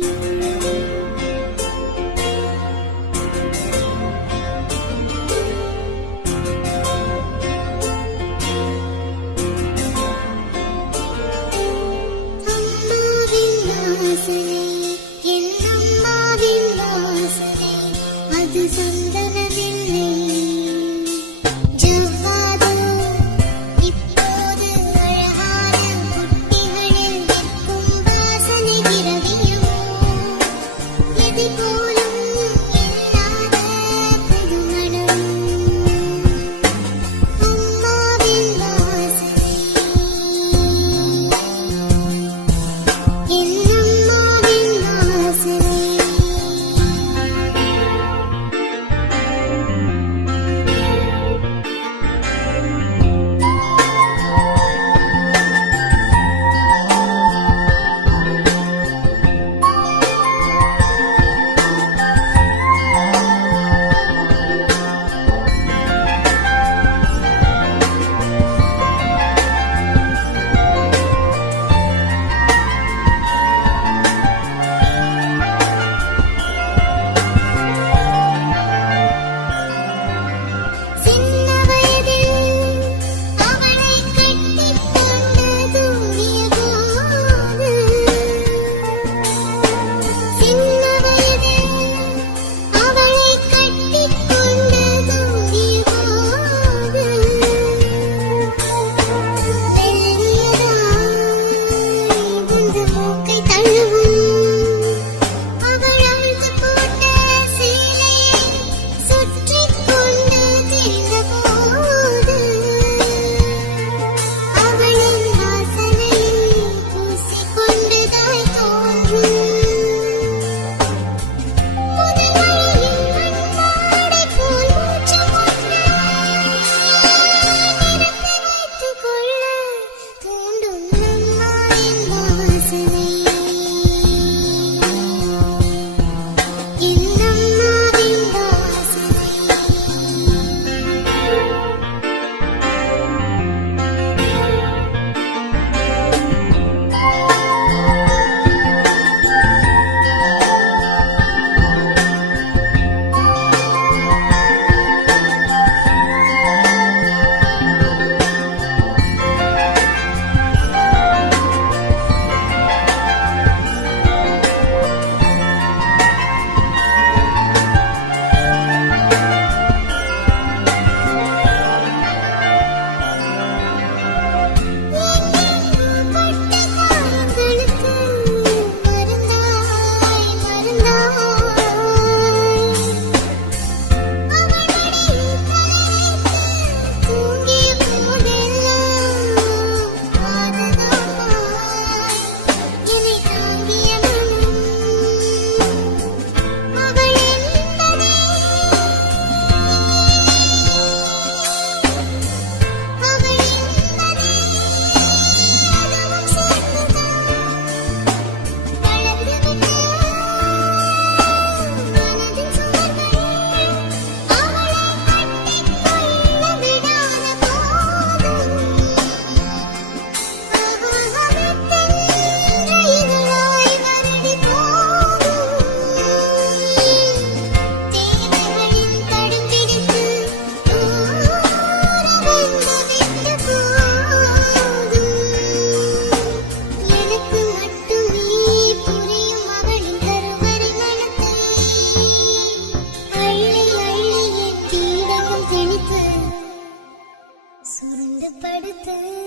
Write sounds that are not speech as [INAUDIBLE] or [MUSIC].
Thank [LAUGHS] you. day. [LAUGHS]